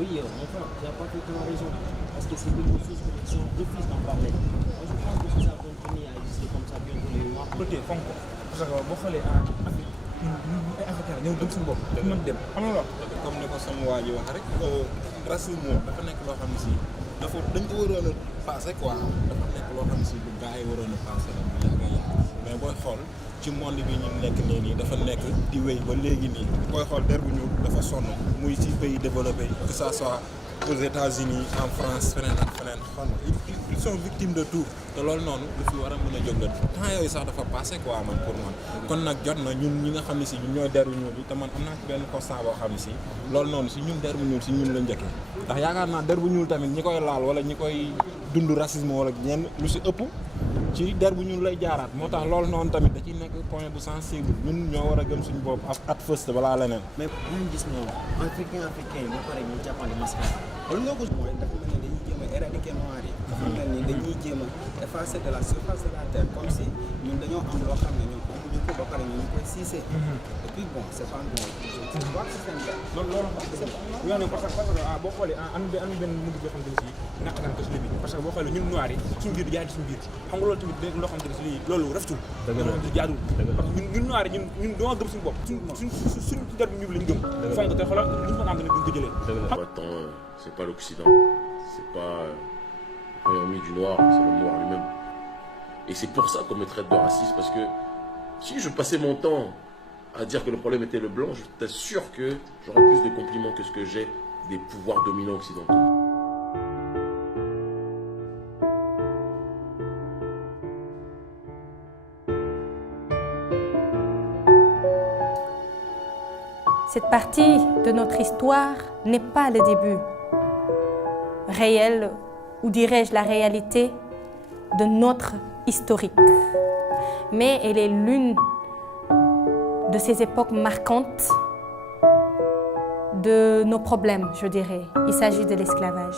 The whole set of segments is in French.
Oui, mon frère, tu n'as pas totalement raison. Parce que c'est quelque chose que les gens refusent d'en parler. Moi, je pense que si ça continue à exister comme ça, bientôt les Noirs. côté fonk ko parce que boo xoolee Afrique ñun ay africain ñoo gëm suñu bopp fu mën dem xam nga comme ni ko sama waa ji wax rek racisme moom dafa nekk loo xam ne si dafa dañ ko waroon a passé quoi dafa nekk loo xam ne si bu gars yi waroon a passé la bu yàgg a yàgg mais booy xool ci monde bi ñu nekk nii dafa nekk di wéy ba léegi nii booy xool der bu ñuul dafa sonn muy ci pays développé yi que ça soit aux États-Unis en France feneen ak feneen xam nga ils sont victimes de tout te loolu noonu lu fi war a mën a jóg la temps yooyu sax dafa passé quoi man pour man kon nag jot na ñun ñi nga xam ne si ñun ñooy deru ñuul bi te man am naa ci benn constat boo xam ne si loolu noonu si ñun der bu ñuul si ñun la njëkkee ndax yaakaar naa der bu ñuul tamit ñi koy laal wala ñi koy dund racisme wala ñenn lu si ëpp ci der bu ñuul lay jaaraat moo tax loolu noonu tamit da ciy nekk point bu sensible ñun ñoo war a gëm suñu bopp at first balaa leneen. mais bu ñu gis noonu africain yi ba pare ñu jàppale mascara loolu nga ko mooy dafa mel ni dañuy jéem a éradiquer noir yi dafa mel ni dañuy jéem a effacer de la surface de la terre comme si ñun dañoo am loo xam ne ñun amuñu ko ba pare ñu koy siisee et puis bon c'est pas bon loolu ñoo ne parce que boo xoolee am benn mujj boo xam ne si naq naan ko si bi parce que boo xoolee ñun noir yi suñu biir jaay suñu biir xam nga loolu tamit da loo xam ne si lii loolu rafetul loolu jaadul parce que ñun noir yi ñun doo gëm suñu bopp suñu der bi ñu lañ gëm fonk te xoolal ñu fa am ne buñ ko jëlee c'est pas l'Occident, c'est pas le ennemi du noir, c'est le noir lui-même. Et c'est pour ça qu'on me traite de raciste, parce que si je passais mon temps à dire que le problème était le blanc, je t'assure que j'aurais plus de compliments que ce que j'ai des pouvoirs dominants occidentaux. Cette partie de notre histoire n'est pas le début réel, ou dirais-je la réalité, de notre historique. Mais elle est l'une de ces époques marquantes de nos problèmes, je dirais. Il s'agit de l'esclavage.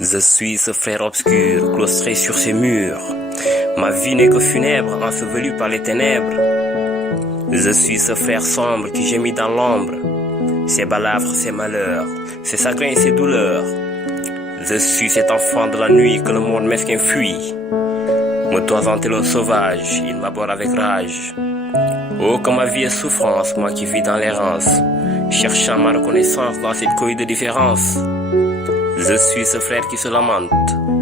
Je suis ce frère obscur, claustré sur ces murs. Ma vie n'est que funèbre, ensevelie par les ténèbres. Je suis ce frère sombre qui gémit dans l'ombre. Ses balafres, ses malheurs, ses chagrins et ses douleurs. Je suis cet enfant de la nuit que le monde mesquin fuit. Me toisant tel un sauvage, il m'aborde avec rage. Oh, que ma vie est souffrance, moi qui vis dans l'errance, cherchant ma reconnaissance dans cette cohue de différence. Je suis ce frère qui se lamente,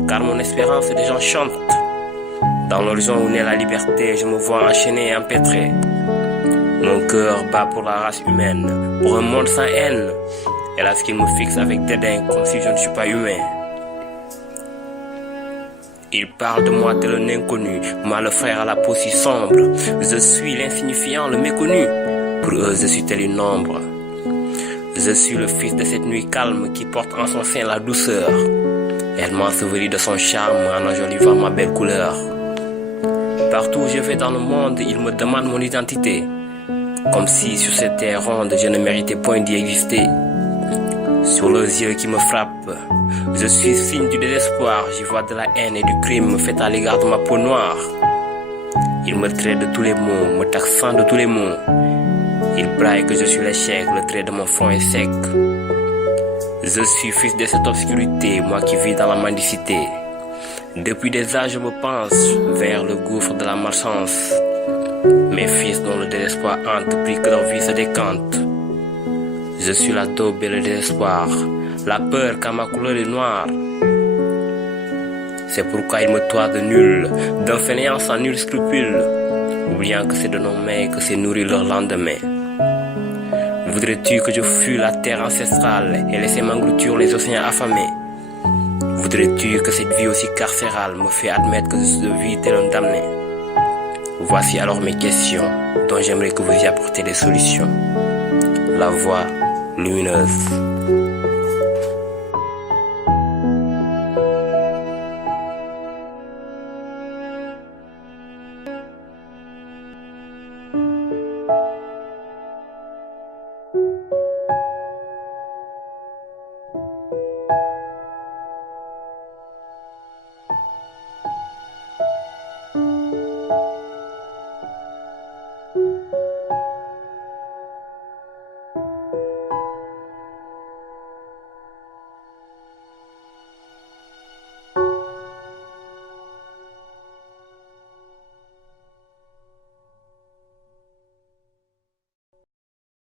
car mon espérance des gens chante. Dans l'horizon où naît la liberté, je me vois enchaîné et empêtré. Mon cœur bat pour la race humaine, pour un monde sans haine. Et là, ce qu'il me fixe avec dédain, comme si je ne suis pas humain. Il parle de moi tel un inconnu, moi le frère à la peau si sombre. Je suis l'insignifiant, le méconnu. Pour eux, je suis tel une ombre. Je suis le fils de cette nuit calme qui porte en son sein la douceur. Elle m'ensevelit de son charme en enjolivant ma belle couleur. Partout où je vais dans le monde, ils me demandent mon identité. Comme si sur cette terre ronde, je ne méritais point d'y exister. Sur leurs yeux qui me frappent, je suis signe du désespoir. J'y vois de la haine et du crime fait à l'égard de ma peau noire. Ils me traitent de tous les mots, me taxant de tous les mots. Ils braillent que je suis l'échec, le trait de mon front est sec. Je suis fils de cette obscurité, moi qui vis dans la mendicité. Depuis des âges, je me pense vers le gouffre de la malchance. Mes fils dont le désespoir hante, pris que leur vie se décante. Je suis la daube et le désespoir, la peur car ma couleur est noire. C'est pourquoi ils me toisent de nul, d'un fainéant sans nul scrupule, oubliant que c'est de nos mains que s'est nourri leur lendemain. Voudrais-tu que je fuie la terre ancestrale et laisser m'engloutir les océans affamés? Voudrais-tu que cette vie aussi carcérale me fait admettre que je suis de vie tel un damné? Voici alors mes questions, dont j'aimerais que vous y apportiez des solutions. La voie lumineuse.